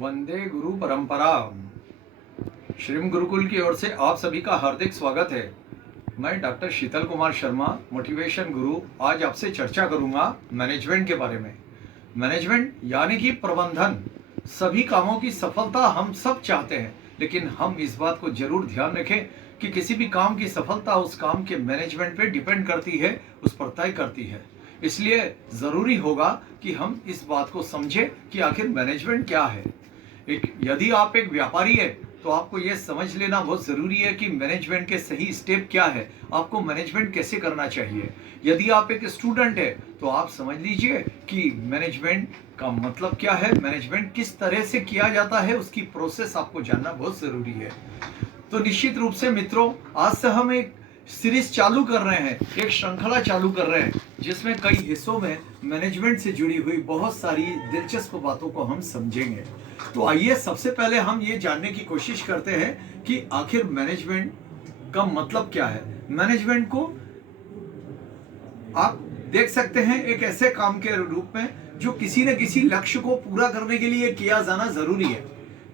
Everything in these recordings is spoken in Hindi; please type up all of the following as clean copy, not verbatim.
वंदे गुरु परंपरा। श्रीम गुरुकुल की ओर से आप सभी का हार्दिक स्वागत है। मैं डॉक्टर शीतल कुमार शर्मा, मोटिवेशन गुरु, आज आपसे चर्चा करूंगा मैनेजमेंट के बारे में। मैनेजमेंट यानी कि प्रबंधन। सभी कामों की सफलता हम सब चाहते हैं, लेकिन हम इस बात को जरूर ध्यान रखें कि किसी भी काम की सफलता उस काम के मैनेजमेंट पे डिपेंड करती है, उस पर तय करती है। इसलिए जरूरी होगा कि हम इस बात को समझें कि आखिर मैनेजमेंट क्या है। यदि आप एक व्यापारी है तो आपको यह समझ लेना बहुत जरूरी है कि मैनेजमेंट के सही स्टेप क्या है, आपको मैनेजमेंट कैसे करना चाहिए। यदि आप एक स्टूडेंट है तो आप समझ लीजिए कि मैनेजमेंट का मतलब क्या है, मैनेजमेंट किस तरह से किया जाता है, उसकी प्रोसेस आपको जानना बहुत जरूरी है। तो निश्चित रूप से मित्रों, आज से हम एक सीरीज चालू कर रहे हैं, एक श्रृंखला चालू कर रहे हैं, जिसमें कई हिस्सों में मैनेजमेंट से जुड़ी हुई बहुत सारी दिलचस्प बातों को हम समझेंगे। तो आइए सबसे पहले हम ये जानने की कोशिश करते हैं कि आखिर मैनेजमेंट का मतलब क्या है। मैनेजमेंट को आप देख सकते हैं एक ऐसे काम के रूप में जो किसी न किसी लक्ष्य को पूरा करने के लिए किया जाना जरूरी है।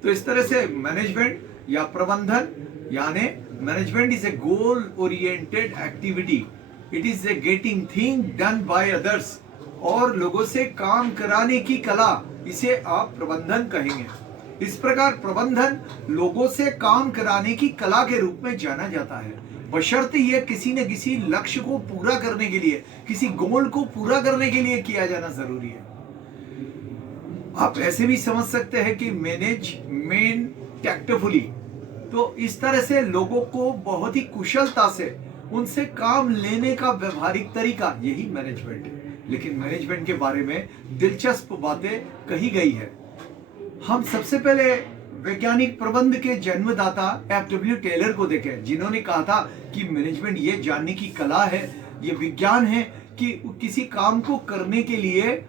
तो इस तरह से मैनेजमेंट या प्रबंधन यानी management is a goal oriented activity. It is a getting thing done by others, और लोगों से काम कराने की कला, इसे आप प्रबंधन कहेंगे। इस प्रकार प्रबंधन लोगों से काम कराने की कला के रूप में जाना जाता है, बशर्ते यह किसी न किसी लक्ष्य को पूरा करने के लिए, किसी गोल को पूरा करने के लिए किया जाना जरूरी है। आप ऐसे भी समझ सकते हैं कि मैनेजमेंट टैक्टफुली, तो इस तरह से लोगों को बहुत ही कुशलता से उनसे काम लेने का व्यवहारिक तरीका, यही मैनेजमेंट है। लेकिन मैनेजमेंट के बारे में दिलचस्प बातें कही गई है। हम सबसे पहले वैज्ञानिक प्रबंध के जन्मदाता एफ.डब्ल्यू. टेलर को देखें, जिन्होंने कहा था कि मैनेजमेंट ये जानने की कला है, ये विज्ञान है कि किसी काम को करने के लिए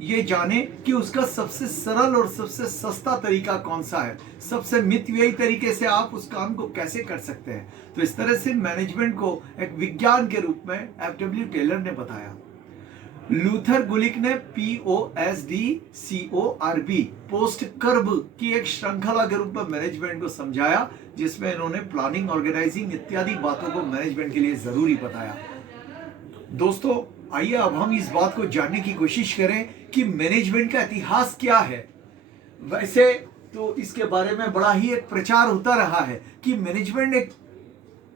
ये जाने कि उसका सबसे सरल और सबसे सस्ता तरीका कौन सा है, सबसे मितव्ययी तरीके से आप उस काम को कैसे कर सकते हैं। तो इस तरह से मैनेजमेंट को एक विज्ञान के रूप में एफ.डब्ल्यू. टेलर ने बताया। लूथर गुलिक ने POSDCORB पोस्ट कर्ब की एक श्रृंखला के रूप में मैनेजमेंट को समझाया, जिसमें इन्होंने प्लानिंग, ऑर्गेनाइजिंग इत्यादि बातों को मैनेजमेंट के लिए जरूरी बताया। दोस्तों, आइए अब हम इस बात को जानने की कोशिश करें कि मैनेजमेंट का इतिहास क्या है। वैसे तो इसके बारे में बड़ा ही एक प्रचार होता रहा है कि मैनेजमेंट एक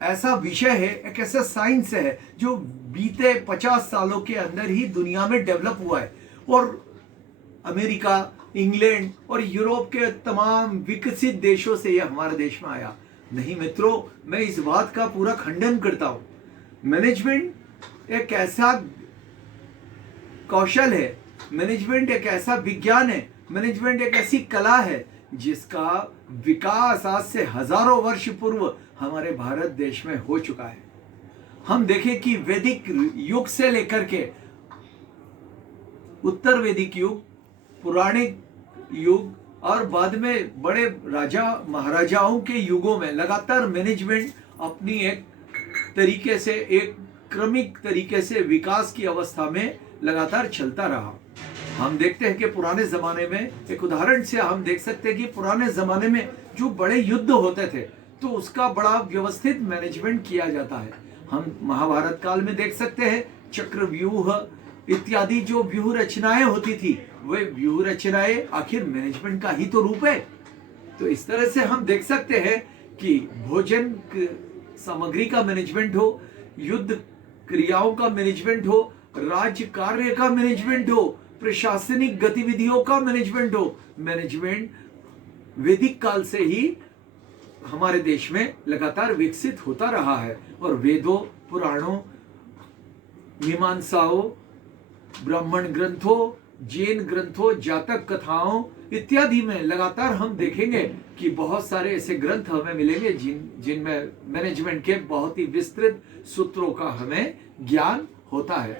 ऐसा विषय है, एक ऐसा साइंस है जो बीते 50 सालों के अंदर ही दुनिया में डेवलप हुआ है, और अमेरिका, इंग्लैंड और यूरोप के तमाम विकसित देशों से यह हमारे देश में आया। नहीं मित्रों, मैं इस बात का पूरा खंडन करता हूं। मैनेजमेंट एक ऐसा कौशल है, मैनेजमेंट एक ऐसा विज्ञान है, मैनेजमेंट एक ऐसी कला है जिसका विकास आज से हजारों वर्ष पूर्व हमारे भारत देश में हो चुका है। हम देखें कि वैदिक युग से लेकर के उत्तर वैदिक युग, पुराणिक युग और बाद में बड़े राजा महाराजाओं के युगों में लगातार मैनेजमेंट अपनी एक तरीके से, एक क्रमिक तरीके से विकास की अवस्था में लगातार चलता रहा। हम देखते हैं कि पुराने जमाने में, एक उदाहरण से हम देख सकते हैं कि पुराने जमाने में जो बड़े युद्ध होते थे तो उसका बड़ा व्यवस्थित मैनेजमेंट किया जाता है। हम महाभारत काल में देख सकते हैं चक्रव्यूह इत्यादि जो व्यूह रचनाएं होती थी, वे व्यूह रचनाएं आखिर मैनेजमेंट का ही तो रूप है। तो इस तरह से हम देख सकते हैं कि भोजन सामग्री का मैनेजमेंट हो, युद्ध क्रियाओं का मैनेजमेंट हो, राज्य कार्य का मैनेजमेंट हो, प्रशासनिक गतिविधियों का मैनेजमेंट हो, मैनेजमेंट वैदिक काल से ही हमारे देश में लगातार विकसित होता रहा है। और वेदों, पुराणों, मीमांसाओं, ब्राह्मण ग्रंथों, जैन ग्रंथों, जातक कथाओं इत्यादि में लगातार हम देखेंगे कि बहुत सारे ऐसे ग्रंथ हमें मिलेंगे जिनमें मैनेजमेंट के बहुत ही विस्तृत सूत्रों का हमें ज्ञान होता है।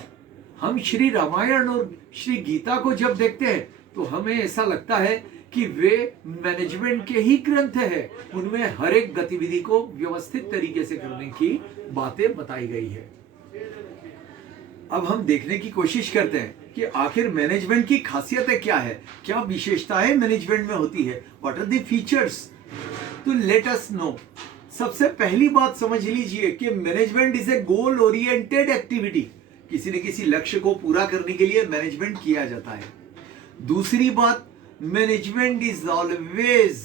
हम श्री रामायण और श्री गीता को जब देखते हैं तो हमें ऐसा लगता है कि वे मैनेजमेंट के ही ग्रंथ है। उनमें हर एक गतिविधि को व्यवस्थित तरीके से करने की बातें बताई गई है। अब हम देखने की कोशिश करते हैं कि आखिर मैनेजमेंट की खासियतें क्या है, क्या विशेषताएं मैनेजमेंट में होती है, व्हाट आर द फीचर्स। तो लेट अस नो। सबसे पहली बात समझ लीजिए कि management is a goal oriented activity. किसी न किसी लक्ष्य को पूरा करने के लिए मैनेजमेंट किया जाता है। दूसरी बात, management is always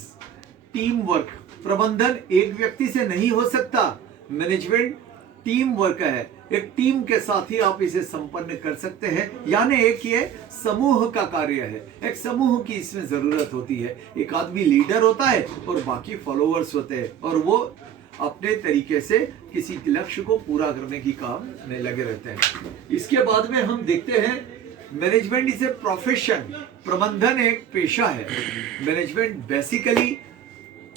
team work. प्रबंधन एक व्यक्ति से नहीं हो सकता। मैनेजमेंट टीम वर्क है, एक टीम के साथ ही आप इसे संपन्न कर सकते हैं। यानी एक ये समूह का कार्य है, एक समूह की इसमें जरूरत होती है। एक आदमी लीडर होता है और बाकी फॉलोअर्स होते हैं, और वो अपने तरीके से किसी लक्ष्य को पूरा करने की काम में लगे रहते हैं। इसके बाद में हम देखते हैं मैनेजमेंट इज ए प्रोफेशन। प्रबंधन एक पेशा है। मैनेजमेंट बेसिकली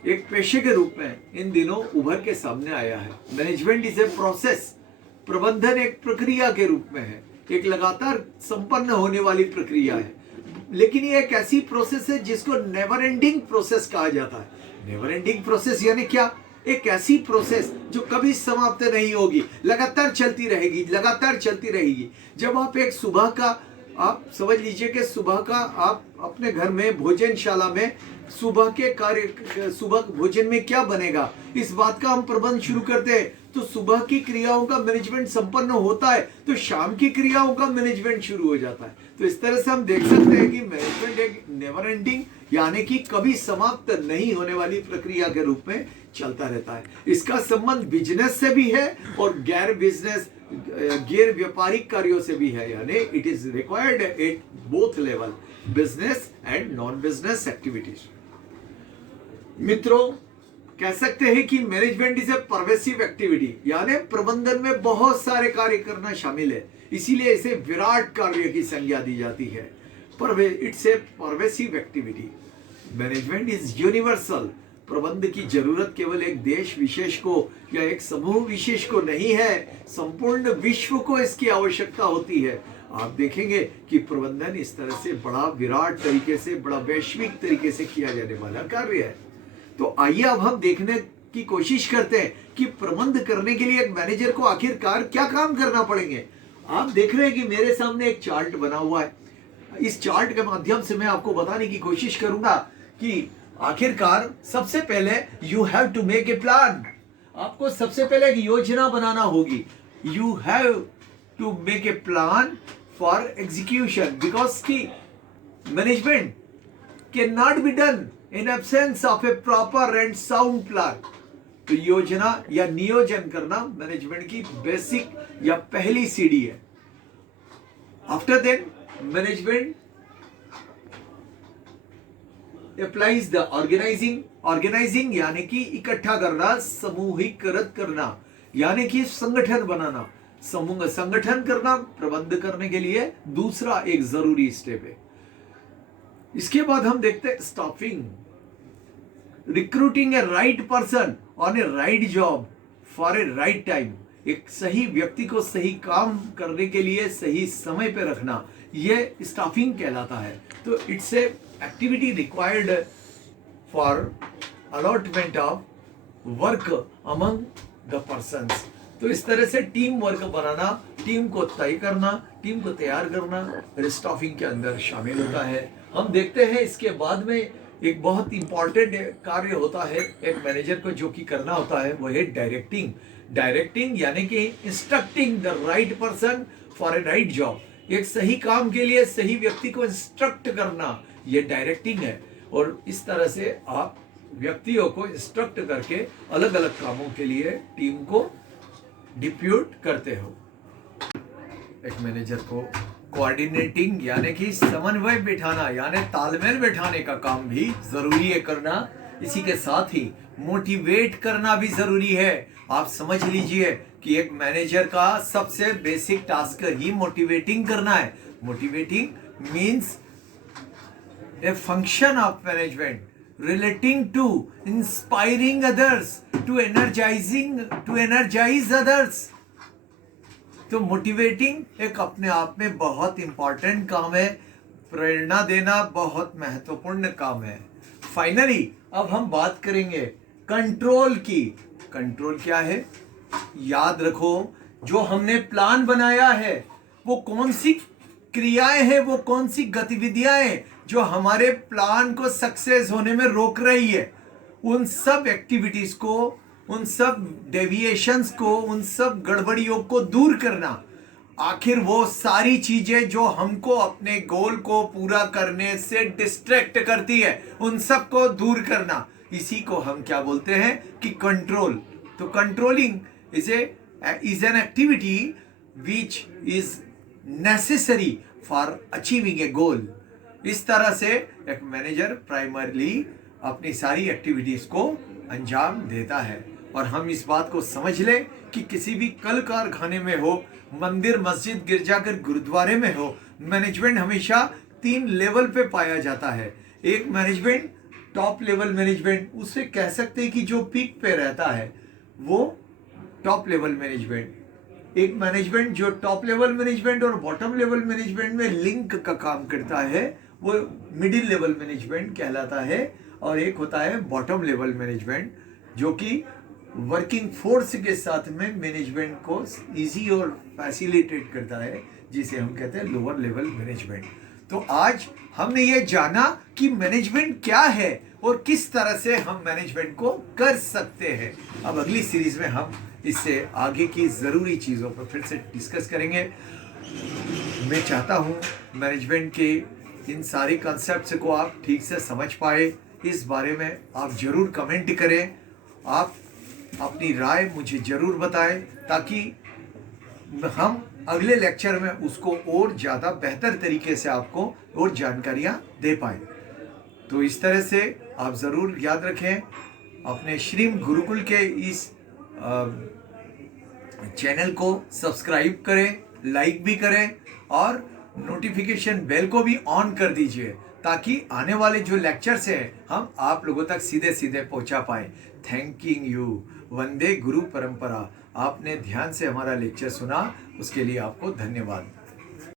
एक पेशे के रूप में इन दिनों उभर के सामने आया है। Management is a process. प्रबंधन एक प्रक्रिया के रूप में है, एक लगातार संपन्न होने वाली प्रक्रिया है। लेकिन ये एक ऐसी प्रोसेस है जिसको नेवर एंडिंग प्रोसेस कहा जाता है। नेवर एंडिंग प्रोसेस यानी क्या? एक ऐसी प्रोसेस जो कभी समाप्त नहीं होगी, लगातार चलती रहेगी, लगातार चलती रहेगी। जब आप एक सुबह का, आप समझ लीजिए कि सुबह का आप अपने घर में भोजनशाला में सुबह के कार्य, सुबह भोजन में क्या बनेगा, इस बात का हम प्रबंध शुरू करते हैं। तो सुबह की क्रियाओं का मैनेजमेंट संपन्न होता है तो शाम की क्रियाओं का मैनेजमेंट शुरू हो जाता है। तो इस तरह से हम देख सकते हैं कि मैनेजमेंट एक नेवर एंडिंग यानी कि कभी समाप्त नहीं होने वाली प्रक्रिया के रूप में चलता रहता है। इसका संबंध बिजनेस से भी है और गैर व्यापारिक कार्यों से भी है। यानी it is required at both level, business and non business activities. मित्रों, कह सकते हैं कि management is a pervasive activity, यानी प्रबंधन में बहुत सारे कार्य करना शामिल है, इसीलिए इसे विराट कार्य की संज्ञा दी जाती है। It's a pervasive activity. Management is universal. प्रबंध की जरूरत केवल एक देश विशेष को या एक समूह विशेष को नहीं है, संपूर्ण विश्व को इसकी आवश्यकता होती है। आप देखेंगे कि प्रबंधन इस तरह से बड़ा विराट तरीके से, बड़ा वैश्विक तरीके से किया जाने वाला कार्य है। तो आइए अब हम देखने की कोशिश करते हैं कि प्रबंध करने के लिए एक मैनेजर को आखिरकार क्या काम करना पड़ेंगे। आप देख रहे हैं कि मेरे सामने एक चार्ट बना हुआ है। इस चार्ट के माध्यम से मैं आपको बताने की कोशिश करूंगा कि आखिरकार सबसे पहले you have to make a plan. आपको सबसे पहले एक योजना बनाना होगी। You have to make a plan for execution, because की management can not be done in absence of a proper and sound plan. तो योजना या नियोजन करना मैनेजमेंट की बेसिक या पहली सीढ़ी है। After that management applies the organising यानी कि इकट्ठा करना, समूहीकृत करना यानी कि संगठन बनाना। समूह संगठन करना प्रबंध करने के लिए दूसरा एक जरूरी स्टेप है। इसके बाद हम देखते हैं staffing, recruiting A right person on A right job for a right time. एक सही व्यक्ति को सही काम करने के लिए सही समय पे रखना, यह स्टाफिंग कहलाता है। तो it's a activity required for allotment of work among the persons. तो इस तरह से टीम वर्क बनाना, टीम को तय करना, टीम को तैयार करना स्टाफिंग के अंदर शामिल होता है। हम देखते हैं इसके बाद में एक बहुत इंपॉर्टेंट कार्य होता है एक मैनेजर को जो कि करना होता है, वो है डायरेक्टिंग यानी कि instructing the right person for a right job. एक सही काम के लिए सही व्यक्ति को इंस्ट्रक्ट करना, ये डायरेक्टिंग है। और इस तरह से आप व्यक्तियों को इंस्ट्रक्ट करके अलग अलग कामों के लिए टीम को डिप्यूट करते हो। एक मैनेजर को कोऑर्डिनेटिंग यानी कि समन्वय बिठाना यानी तालमेल बिठाने का काम भी जरूरी है करना। इसी के साथ ही मोटिवेट करना भी जरूरी है। आप समझ लीजिए कि एक मैनेजर का सबसे बेसिक टास्क ही मोटिवेटिंग करना है। Motivating means a function of management relating to inspiring others, to energize others। तो मोटिवेटिंग एक अपने आप में बहुत इंपॉर्टेंट काम है। प्रेरणा देना बहुत महत्वपूर्ण काम है। फाइनली अब हम बात करेंगे कंट्रोल की। कंट्रोल क्या है? याद रखो, जो हमने प्लान बनाया है वो कौन सी क्रियाएं हैं, वो कौन सी गतिविधियां हैं जो हमारे प्लान को सक्सेस होने में रोक रही है, उन सब एक्टिविटीज को, उन सब डेविएशंस को, उन सब गड़बड़ियों को दूर करना। आखिर वो सारी चीजें जो हमको अपने गोल को पूरा करने से डिस्ट्रैक्ट करती है, उन सब को दूर करना, इसी को हम क्या बोलते हैं कि कंट्रोल। तो controlling is an activity which is necessary for achieving a goal. इस तरह से एक मैनेजर प्राइमरली अपनी सारी एक्टिविटीज को अंजाम देता है। और हम इस बात को समझ लें कि किसी भी कल कारखाने में हो, मंदिर, मस्जिद, गिरजाघर, गुरुद्वारे में हो, मैनेजमेंट हमेशा 3 लेवल पे पाया जाता है। एक मैनेजमेंट, टॉप लेवल मैनेजमेंट, उससे कह सकते हैं कि जो पीक पे रहता है वो टॉप लेवल मैनेजमेंट। एक मैनेजमेंट जो टॉप लेवल मैनेजमेंट और बॉटम लेवल मैनेजमेंट में लिंक का काम करता है, वो मिडिल लेवल मैनेजमेंट कहलाता है। और एक होता है बॉटम लेवल मैनेजमेंट, जो कि वर्किंग फोर्स के साथ में मैनेजमेंट को इजी और फैसिलिटेट करता है, जिसे हम कहते हैं लोअर लेवल मैनेजमेंट। तो आज हमने ये जाना कि मैनेजमेंट क्या है और किस तरह से हम मैनेजमेंट को कर सकते हैं। अब अगली सीरीज में हम इससे आगे की ज़रूरी चीज़ों पर फिर से डिस्कस करेंगे। मैं चाहता हूँ मैनेजमेंट के इन सारे कॉन्सेप्ट्स को आप ठीक से समझ पाए। इस बारे में आप ज़रूर कमेंट करें, आप अपनी राय मुझे ज़रूर बताएं, ताकि हम अगले लेक्चर में उसको और ज़्यादा बेहतर तरीके से आपको और जानकारियाँ दे पाए। तो इस तरह से आप ज़रूर याद रखें, अपने श्रीम गुरुकुल के इस चैनल को सब्सक्राइब करें, लाइक भी करें और नोटिफिकेशन बेल को भी ऑन कर दीजिए, ताकि आने वाले जो लेक्चर्स हैं हम आप लोगों तक सीधे सीधे पहुंचा पाए। Thanking you. वंदे गुरु परंपरा। आपने ध्यान से हमारा लेक्चर सुना, उसके लिए आपको धन्यवाद।